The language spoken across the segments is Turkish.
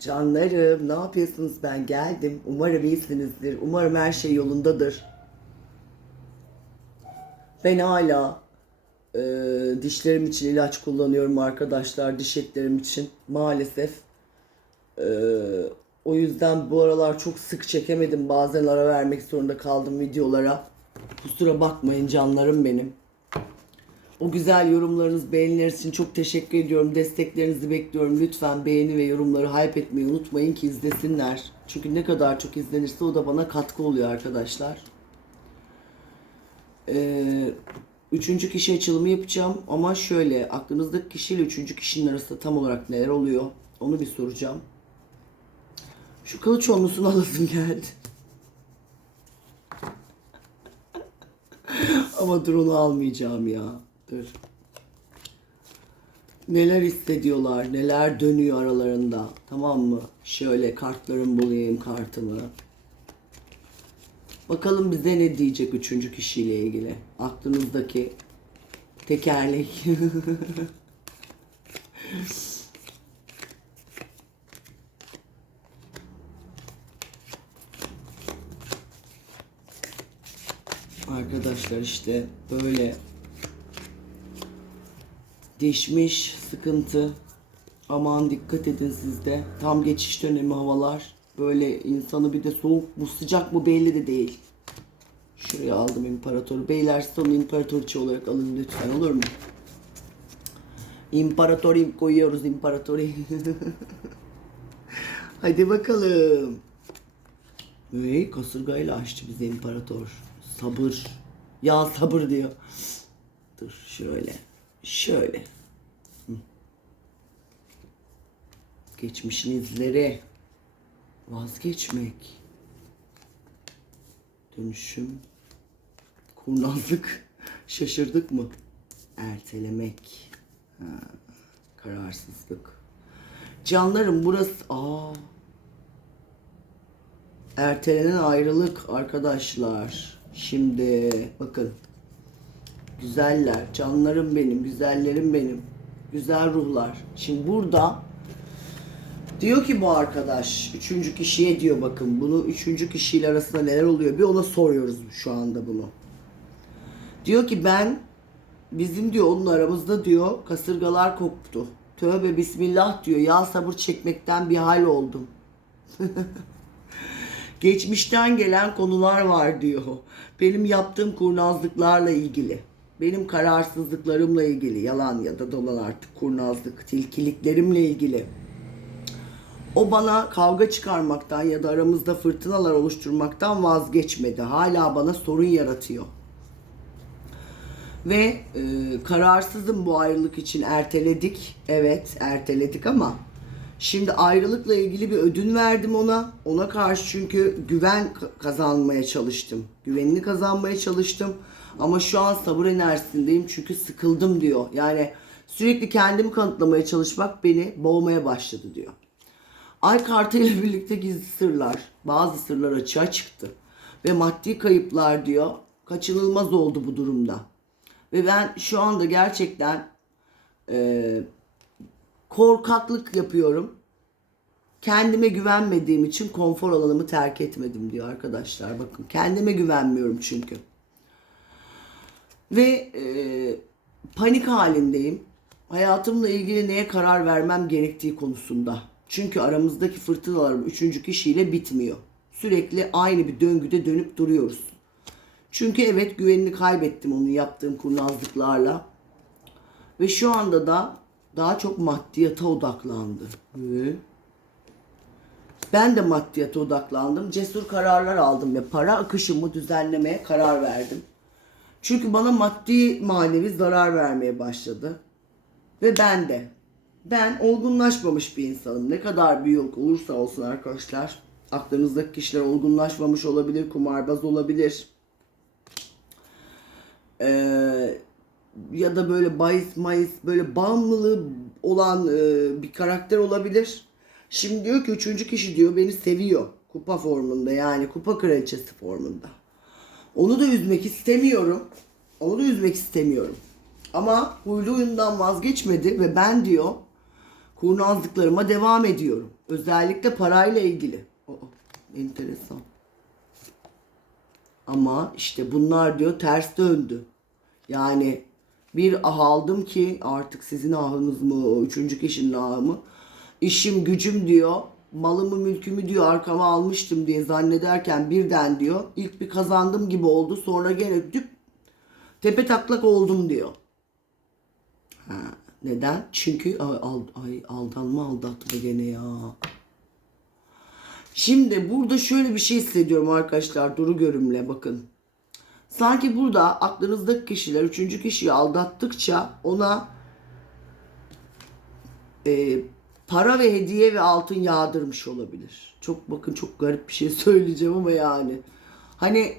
Canlarım ne yapıyorsunuz ben geldim. Umarım iyisinizdir. Umarım her şey yolundadır. Ben hala e, dişlerim için ilaç kullanıyorum arkadaşlar. Diş etlerim için maalesef. E, o yüzden bu aralar çok sık çekemedim. Bazen ara vermek zorunda kaldım videolara. Kusura bakmayın canlarım benim. O güzel yorumlarınız, beğenileriniz için çok teşekkür ediyorum. Desteklerinizi bekliyorum. Lütfen beğeni ve yorumları hype etmeyi unutmayın ki izlesinler. Çünkü ne kadar çok izlenirse o da bana katkı oluyor arkadaşlar. Ee, üçüncü kişi açılımı yapacağım ama şöyle aklınızdaki kişiyle üçüncü kişinin arasında tam olarak neler oluyor onu bir soracağım. Şu kılıç onlusunu alasım geldi. Ama dur onu almayacağım ya. Dur. Neler hissediyorlar, neler dönüyor aralarında. Tamam mı? Şöyle kartlarımı bulayım kartımı. Bakalım bize ne diyecek üçüncü kişiyle ilgili. Aklınızdaki tekerlek. Arkadaşlar işte böyle Değişmiş, sıkıntı. Aman dikkat edin sizde. Tam geçiş dönemi havalar. Böyle insanı bir de soğuk mu sıcak mı belli de değil. Şuraya aldım imparatoru. Beyler son imparatoriçe olarak alın lütfen olur mu? İmparatori koyuyoruz imparatori. Hadi bakalım. Hey, kasırgayla açtı bize imparator. Sabır. Ya sabır diyor. Dur şöyle. Şöyle. Geçmişin izleri. Vazgeçmek. Dönüşüm. Kurnazlık. Şaşırdık mı? Ertelemek. Ha, kararsızlık. Canlarım burası... Aa. Ertelenen ayrılık arkadaşlar. Şimdi bakın. Güzeller, canlarım benim, güzellerim benim. Güzel ruhlar. Şimdi burada diyor ki bu arkadaş, üçüncü kişiye diyor bakın bunu üçüncü kişiyle arasında neler oluyor bir ona soruyoruz şu anda bunu. Diyor ki ben bizim diyor onun aramızda diyor kasırgalar koptu. Tövbe bismillah diyor ya sabır çekmekten bir hal oldum. Geçmişten gelen konular var diyor. Benim yaptığım kurnazlıklarla ilgili. Benim kararsızlıklarımla ilgili. Yalan ya da dolan artık kurnazlık, tilkiliklerimle ilgili. O bana kavga çıkarmaktan ya da aramızda fırtınalar oluşturmaktan vazgeçmedi. Hala bana sorun yaratıyor. Ve e, kararsızım bu ayrılık için erteledik. Evet erteledik ama Şimdi ayrılıkla ilgili bir ödün verdim ona. Ona karşı çünkü güven ka- kazanmaya çalıştım. Güvenini kazanmaya çalıştım. Ama şu an sabır enerjisindeyim çünkü sıkıldım diyor. Yani sürekli kendimi kanıtlamaya çalışmak beni boğmaya başladı diyor. Ay kartı ile birlikte gizli sırlar, bazı sırlar açığa çıktı. Ve maddi kayıplar diyor kaçınılmaz oldu bu durumda. Ve ben şu anda gerçekten eee korkaklık yapıyorum. Kendime güvenmediğim için konfor alanımı terk etmedim diyor arkadaşlar. Bakın kendime güvenmiyorum çünkü. Ve e, panik halindeyim. Hayatımla ilgili neye karar vermem gerektiği konusunda. Çünkü aramızdaki fırtınalar üçüncü kişiyle bitmiyor. Sürekli aynı bir döngüde dönüp duruyoruz. Çünkü evet güvenini kaybettim onun yaptığım kurnazlıklarla. Ve şu anda da daha çok maddiyata odaklandı. Ve ben de maddiyata odaklandım. Cesur kararlar aldım ve para akışımı düzenlemeye karar verdim. Çünkü bana maddi manevi zarar vermeye başladı. Ve ben de. Ben olgunlaşmamış bir insanım. Ne kadar büyük olursa olsun arkadaşlar. Aklınızdaki kişiler olgunlaşmamış olabilir, kumarbaz olabilir. Ee, ya da böyle bahis mayıs böyle bağımlılığı olan e, bir karakter olabilir. Şimdi diyor ki üçüncü kişi diyor beni seviyor. Kupa formunda yani kupa kraliçesi formunda. Onu da üzmek istemiyorum. Onu da üzmek istemiyorum. Ama huylu huyundan vazgeçmedi ve ben diyor kurnazlıklarıma devam ediyorum. Özellikle parayla ilgili. Aa, enteresan. Ama işte bunlar diyor ters döndü. Yani bir ah aldım ki artık sizin ahınız mı, üçüncü kişinin ahı mı? İşim gücüm diyor, malımı mülkümü diyor arkama almıştım diye zannederken birden diyor ilk bir kazandım gibi oldu sonra gene düp tepe taklak oldum diyor. Ha, neden? Çünkü ay, al, ay aldanma aldatma gene ya. Şimdi burada şöyle bir şey hissediyorum arkadaşlar Duru Görüm'le bakın. Sanki burada aklınızdaki kişiler üçüncü kişiyi aldattıkça ona e, para ve hediye ve altın yağdırmış olabilir. Çok bakın çok garip bir şey söyleyeceğim ama yani. Hani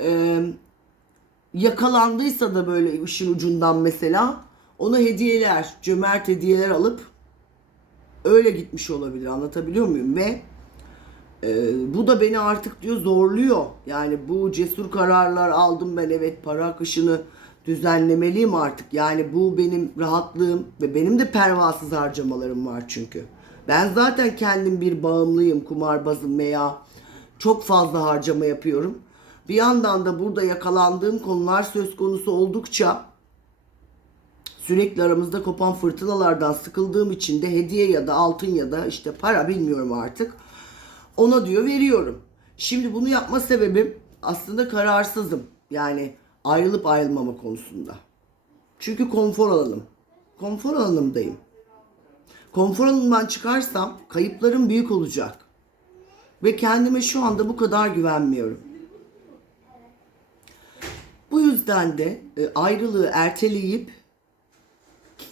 e, yakalandıysa da böyle işin ucundan mesela ona hediyeler, cömert hediyeler alıp öyle gitmiş olabilir. Anlatabiliyor muyum? Ve ee, bu da beni artık diyor zorluyor. Yani bu cesur kararlar aldım ben evet para akışını düzenlemeliyim artık. Yani bu benim rahatlığım ve benim de pervasız harcamalarım var çünkü. Ben zaten kendim bir bağımlıyım, kumarbazım veya çok fazla harcama yapıyorum. Bir yandan da burada yakalandığım konular söz konusu oldukça sürekli aramızda kopan fırtınalardan sıkıldığım için de hediye ya da altın ya da işte para bilmiyorum artık ona diyor veriyorum. Şimdi bunu yapma sebebim aslında kararsızım. Yani ayrılıp ayrılmama konusunda. Çünkü konfor alanım. Konfor alanımdayım. Konfor alanımdan çıkarsam kayıplarım büyük olacak. Ve kendime şu anda bu kadar güvenmiyorum. Bu yüzden de e, ayrılığı erteleyip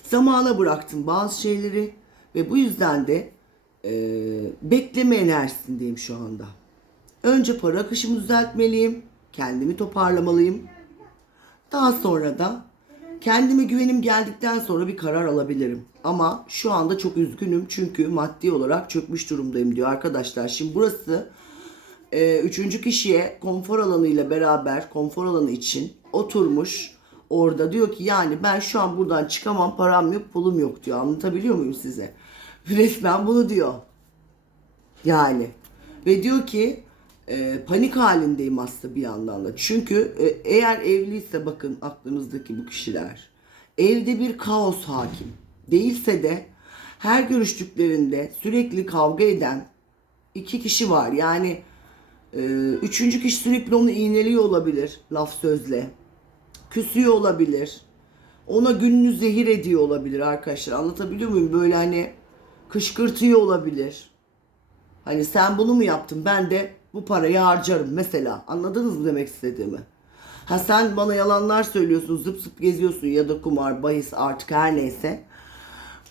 zamana bıraktım bazı şeyleri ve bu yüzden de e, bekleme enerjisindeyim şu anda. Önce para akışımı düzeltmeliyim. Kendimi toparlamalıyım. Daha sonra da kendime güvenim geldikten sonra bir karar alabilirim. Ama şu anda çok üzgünüm çünkü maddi olarak çökmüş durumdayım diyor arkadaşlar. Şimdi burası e, üçüncü kişiye konfor alanı ile beraber konfor alanı için oturmuş orada diyor ki yani ben şu an buradan çıkamam param yok pulum yok diyor anlatabiliyor muyum size? Resmen bunu diyor. Yani ve diyor ki e, panik halindeyim aslında bir yandan da. Çünkü e, eğer evliyse bakın aklınızdaki bu kişiler evde bir kaos hakim. Değilse de her görüştüklerinde sürekli kavga eden iki kişi var. Yani e, üçüncü kişi sürekli onu iğneliyor olabilir laf sözle. Küsüyor olabilir. Ona gününü zehir ediyor olabilir arkadaşlar. Anlatabiliyor muyum? Böyle hani kışkırtıyor olabilir. Hani sen bunu mu yaptın? Ben de bu parayı harcarım mesela. Anladınız mı demek istediğimi? Ha sen bana yalanlar söylüyorsun, zıp zıp geziyorsun ya da kumar, bahis artık her neyse.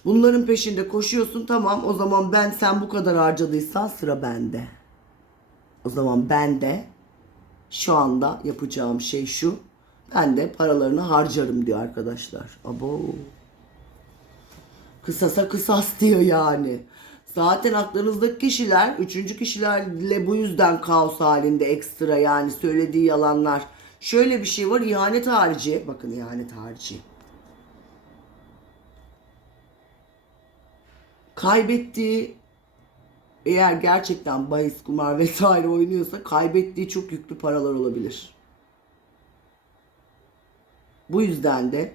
Bunların peşinde koşuyorsun tamam o zaman ben sen bu kadar harcadıysan sıra bende. O zaman ben de şu anda yapacağım şey şu. Ben de paralarını harcarım diyor arkadaşlar. Abo. Kısasa kısas diyor yani. Zaten aklınızdaki kişiler, üçüncü kişilerle bu yüzden kaos halinde ekstra yani söylediği yalanlar. Şöyle bir şey var ihanet harici. Bakın ihanet harici. Kaybettiği eğer gerçekten bahis, kumar vesaire oynuyorsa kaybettiği çok yüklü paralar olabilir. Bu yüzden de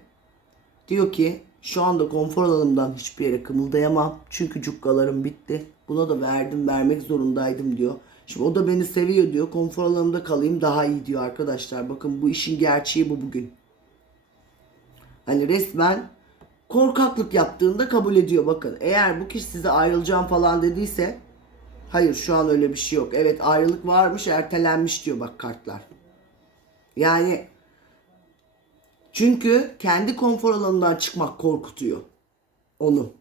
diyor ki şu anda konfor alanımdan hiçbir yere kımıldayamam. Çünkü cukkalarım bitti. Buna da verdim, vermek zorundaydım diyor. Şimdi o da beni seviyor diyor. Konfor alanımda kalayım daha iyi diyor arkadaşlar. Bakın bu işin gerçeği bu bugün. Hani resmen korkaklık yaptığında kabul ediyor. Bakın eğer bu kişi size ayrılacağım falan dediyse hayır şu an öyle bir şey yok. Evet ayrılık varmış ertelenmiş diyor bak kartlar. Yani çünkü kendi konfor alanından çıkmak korkutuyor onu.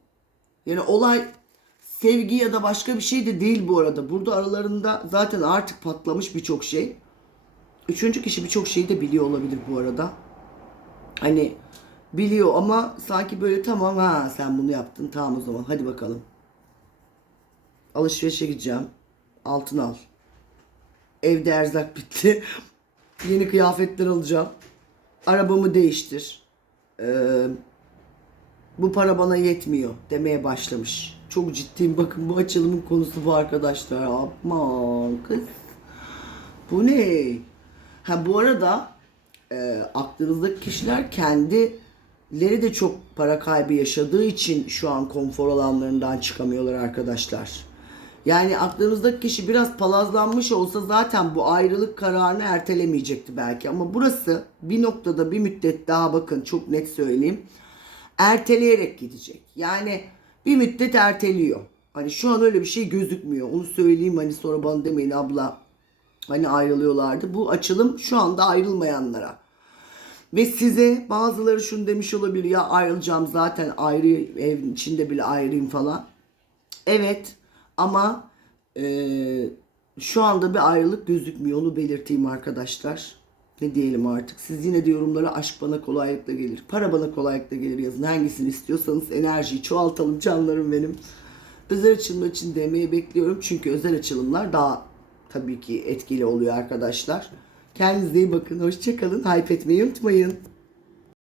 Yani olay sevgi ya da başka bir şey de değil bu arada. Burada aralarında zaten artık patlamış birçok şey. Üçüncü kişi birçok şeyi de biliyor olabilir bu arada. Hani biliyor ama sanki böyle tamam ha sen bunu yaptın tamam o zaman hadi bakalım. Alışverişe gideceğim. Altın al. Evde erzak bitti. Yeni kıyafetler alacağım arabamı değiştir. Ee, bu para bana yetmiyor demeye başlamış. çok ciddiyim. Bakın bu açılımın konusu bu arkadaşlar. Aman kız. Bu ne? Ha bu arada e, aklınızdaki kişiler kendileri de çok para kaybı yaşadığı için şu an konfor alanlarından çıkamıyorlar arkadaşlar. Yani aklınızdaki kişi biraz palazlanmış olsa zaten bu ayrılık kararını ertelemeyecekti belki. Ama burası bir noktada bir müddet daha bakın çok net söyleyeyim. Erteleyerek gidecek. Yani bir müddet erteliyor. Hani şu an öyle bir şey gözükmüyor. Onu söyleyeyim hani sonra bana demeyin abla hani ayrılıyorlardı. Bu açılım şu anda ayrılmayanlara. Ve size bazıları şunu demiş olabilir ya ayrılacağım zaten ayrı evin içinde bile ayrıyım falan. Evet ama eee, şu anda bir ayrılık gözükmüyor onu belirteyim arkadaşlar. Ne diyelim artık. Siz yine de yorumlara aşk bana kolaylıkla gelir. Para bana kolaylıkla gelir yazın. Hangisini istiyorsanız enerjiyi çoğaltalım canlarım benim. Özel açılım için demeyi bekliyorum. Çünkü özel açılımlar daha tabii ki etkili oluyor arkadaşlar. Kendinize iyi bakın. Hoşçakalın. Hype etmeyi unutmayın.